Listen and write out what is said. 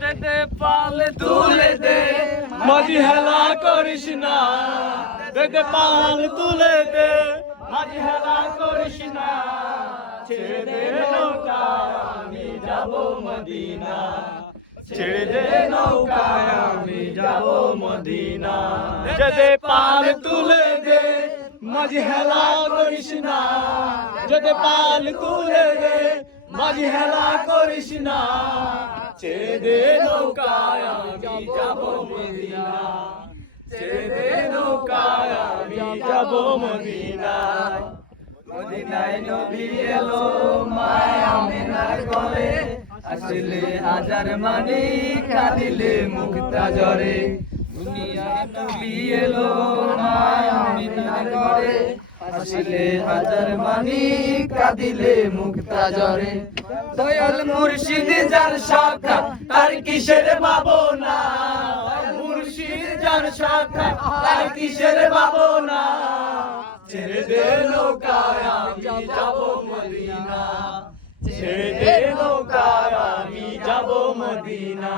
দে দে পাল তুলে দে মাঝি হেলা করিস না দে দে পাল তুলে দে মাঝি হেলা করিস না ছেড়ে দে নৌকা আমি যাব মদিনা ছেড়ে দে নৌকা আমি যাব মদিনা দে দে পাল তুলে দে মাঝি হেলা করিস না দে দে পাল তুলে দে মাঝি হেলা করিস না ছেড়ে দে নৌকা আমি যাব মদিনা ছেড়ে দে নৌকা আমি যাব মদিনা মদিনায় নবী এলো মায় আমিনার ঘরে আসলে হাজার মানি কাঁদিলে মুক্তা ঝরে দুনিয়ায় নবী এলো মায় আমিনার ঘরে আসলে হাজার মানি কাঁদিলে মুক্তা ঝরে দয়াল মুর্শিদ যার শাখা তার কিসের ভাবনা মুর্শিদ যার শাখা তার কিসের ভাবনা ছেড়ে দে নৌকা আমি যাব মদিনা ছেড়ে দে নৌকা আমি যাব মদিনা।